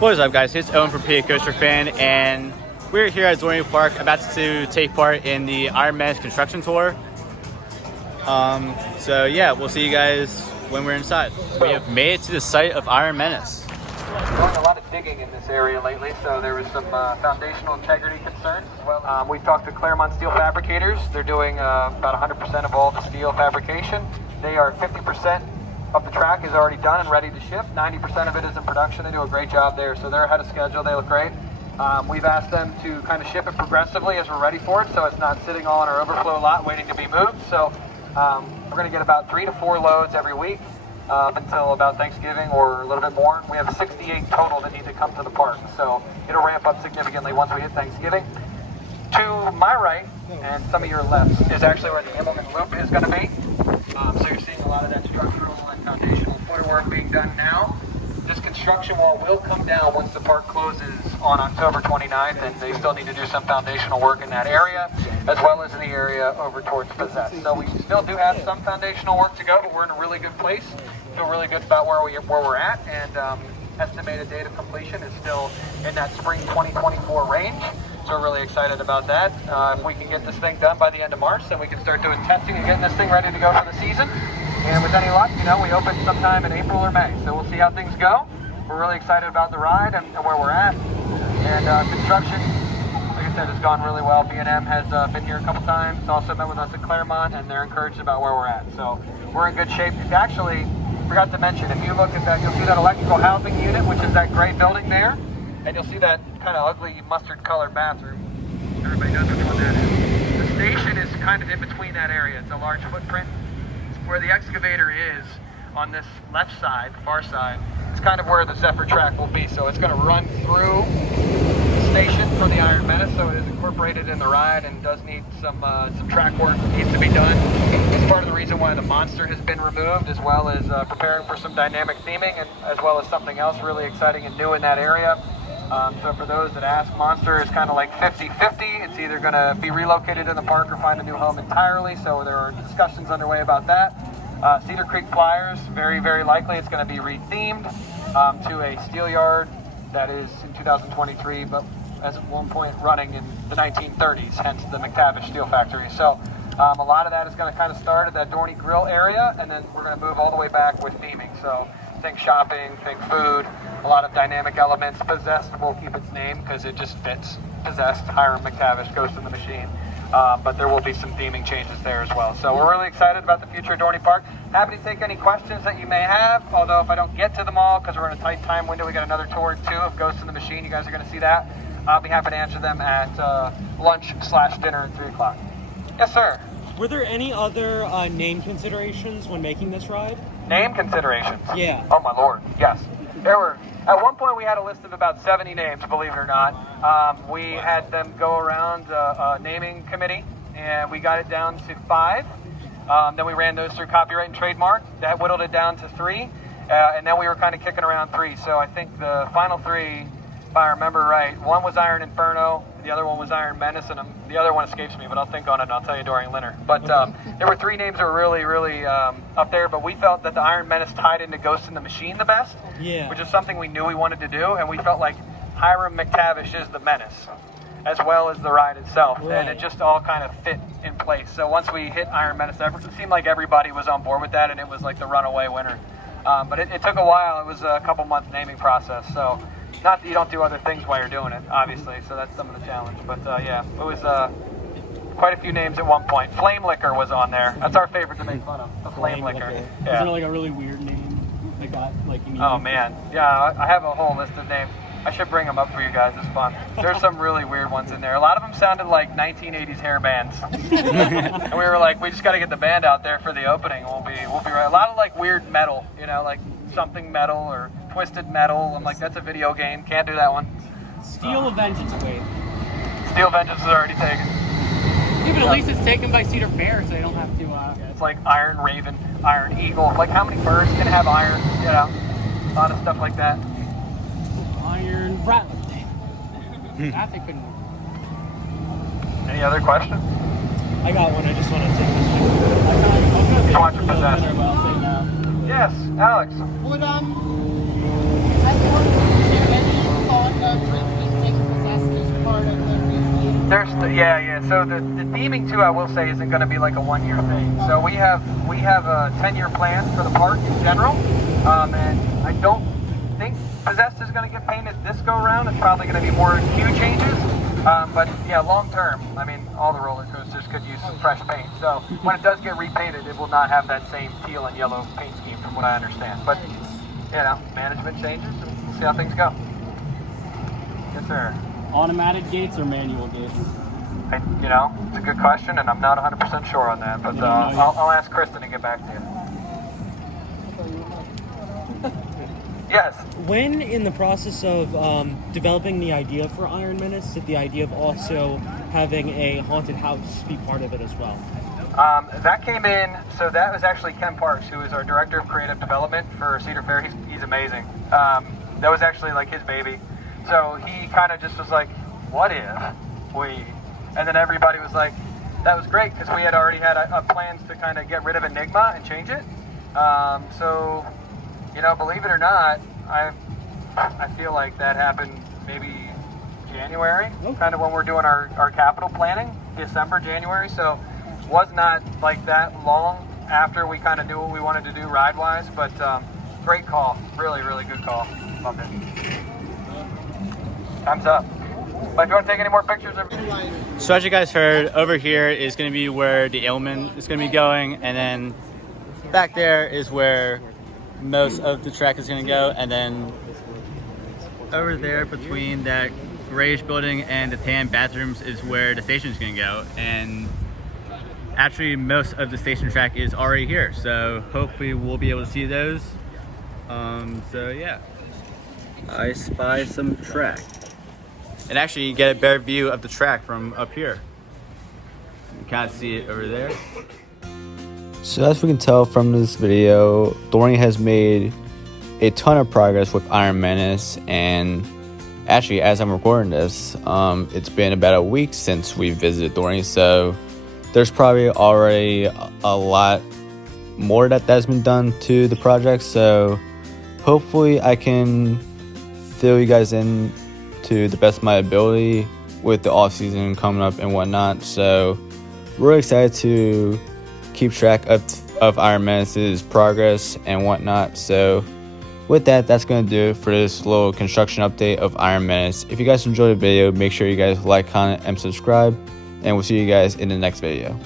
What is up, guys? It's Owen from PA.Coasterfan, and we're here at Dorney Park about to take part in the Iron Menace construction tour. So yeah, we'll see you guys when we're inside. We have made it to the site of Iron Menace. Doing a lot of digging in this area lately, so there was some foundational integrity concerns as well. We've talked to Claremont Steel Fabricators. They're doing about 100% of all the steel fabrication. They are 50% of the track is already done and ready to ship. 90% of it is in production. They do a great job there, so they're ahead of schedule. They look great. We've asked them to kind of ship it progressively as we're ready for it, so it's not sitting all in our overflow lot waiting to be moved. So we're going to get about 3 to 4 loads every week until about Thanksgiving or a little bit more. We have 68 total that need to come to the park, so it'll ramp up significantly once we hit Thanksgiving. To my right, and some of your left, is actually where the Immelman Loop is going to be. So you're seeing a lot of that structural and foundational footerwork being done now. This construction wall will come down once the park closes on October 29th, and they still need to do some foundational work in that area, as well as in the area over towards Possess. So we still do have some foundational work to go, but we're in a really good place. Feel really good about where we're at, and estimated date of completion is still in that spring 2024 range. So we're really excited about that. If we can get this thing done by the end of March, then we can start doing testing and getting this thing ready to go for the season. And with any luck, we open sometime in April or May. So we'll see how things go. We're really excited about the ride and where we're at. And construction, like I said, has gone really well. B&M has been here a couple times. Also met with us at Claremont, and they're encouraged about where we're at. So we're in good shape. It's actually, forgot to mention, if you look at that, you'll see that electrical housing unit, which is that gray building there. And you'll see that kind of ugly mustard colored bathroom. Everybody knows which one that is. The station is kind of in between that area. It's a large footprint. Where the excavator is on this left side, far side, it's kind of where the Zephyr track will be. So it's going to run through the station for the Iron Menace, so it is incorporated in the ride and does need some track work that needs to be done. It's part of the reason why the Monster has been removed, as well as preparing for some dynamic theming, and as well as something else really exciting and new in that area. So for those that ask, Monster is kind of like 50-50. It's either going to be relocated in the park or find a new home entirely. So there are discussions underway about that. Cedar Creek Flyers, very, very likely it's going to be rethemed to a steel yard that is in 2023, but as at one point running in the 1930s, hence the McTavish Steel Factory. So a lot of that is going to kind of start at that Dorney Grill area, and then we're going to move all the way back with theming. So think shopping, think food, a lot of dynamic elements. Possessed will keep its name because it just fits. Possessed, Hiram McTavish, Ghost in the Machine. But there will be some theming changes there as well. So we're really excited about the future of Dorney Park. Happy to take any questions that you may have, although if I don't get to them all, because we're in a tight time window, we got another tour too of Ghost in the Machine. You guys are going to see that. I'll be happy to answer them at lunch/dinner at 3 o'clock. Yes, sir. Were there any other name considerations when making this ride? Name considerations? Yeah. Oh my lord, yes. There were, at one point we had a list of about 70 names, believe it or not. We had them go around a naming committee, and we got it down to 5. Then we ran those through copyright and trademark. That whittled it down to 3. And then we were kind of kicking around 3. So I think the final 3, if I remember right, one was Iron Inferno, the other one was Iron Menace, and the other one escapes me, but I'll think on it and I'll tell you during dinner. But there were 3 names that were really, really up there, but we felt that the Iron Menace tied into Ghost in the Machine the best, which is something we knew we wanted to do, and we felt like Hiram McTavish is the Menace, as well as the ride itself, and it just all kind of fit in place. So once we hit Iron Menace, it seemed like everybody was on board with that, and it was like the runaway winner. But it took a while. It was a couple-month naming process, so not that you don't do other things while you're doing it, obviously, so that's some of the challenge. But yeah, it was quite a few names at one point. Flame Liquor was on there. That's our favorite to make fun of, the Flame Liquor. Yeah. Isn't it like a really weird name like that? Oh man, yeah, I have a whole list of names. I should bring them up for you guys. It's fun. There's some really weird ones in there. A lot of them sounded like 1980s hair bands. And we were like, we just got to get the band out there for the opening. We'll be right. A lot of like weird metal, like something metal or Twisted Metal. I'm like, that's a video game. Can't do that one. Steel Vengeance, wait. Steel Vengeance is already taken. Yeah, but at least it's taken by Cedar Fair, so they don't have to. Yeah, it's like Iron Raven, Iron Eagle. Like how many birds can have iron? A lot of stuff like that. Iron Rattler. That they couldn't. Any other questions? I got one. I just want to take this. You want to possess? No. Yes, Alex. Would I Yeah. So the theming too, I will say, isn't going to be like a 1-year thing. So we have a 10-year plan for the park in general, and I don't think Possessed is going to get painted this go around. It's probably going to be more queue changes. But yeah, long term, I mean, all the roller coasters could use some fresh paint. So when it does get repainted, it will not have that same teal and yellow paint scheme, from what I understand. But you know, management changes, and we'll see how things go. Yes, sir. Automatic gates or manual gates? You know, it's a good question, and I'm not 100% sure on that. But I'll ask Kristen to get back to you. Yes. When in the process of developing the idea for Iron Menace, did the idea of also having a haunted house be part of it as well? That came in, so that was actually Ken Parks, who is our Director of Creative Development for Cedar Fair. He's amazing. That was actually like his baby. So he kind of just was like, what if we... And then everybody was like, that was great, because we had already had plans to kind of get rid of Enigma and change it. So... You know, believe it or not, I feel like that happened maybe January, kind of when we're doing our capital planning, December, January. So was not like that long after we kind of knew what we wanted to do ride-wise, but great call. Really, really good call. Loved it. Thumbs up. But if you want to take any more pictures of... So as you guys heard, over here is going to be where the ailment is going to be going, and then back there is where most of the track is going to go, and then over there between that grayish building and the tan bathrooms is where the station is going to go. And actually most of the station track is already here, so hopefully we'll be able to see those. So yeah, I spy some track, and actually you get a better view of the track from up here. You can't see it over there. So as we can tell from this video, Dorney has made a ton of progress with Iron Menace, and actually as I'm recording this, it's been about a week since we visited Dorney, so there's probably already a lot more that's been done to the project. So hopefully I can fill you guys in to the best of my ability with the off season coming up and whatnot. So we're excited to keep track of Iron Menace's progress and whatnot. So with that, that's going to do it for this little construction update of Iron Menace. If you guys enjoyed the video, make sure you guys like, comment, and subscribe, and we'll see you guys in the next video.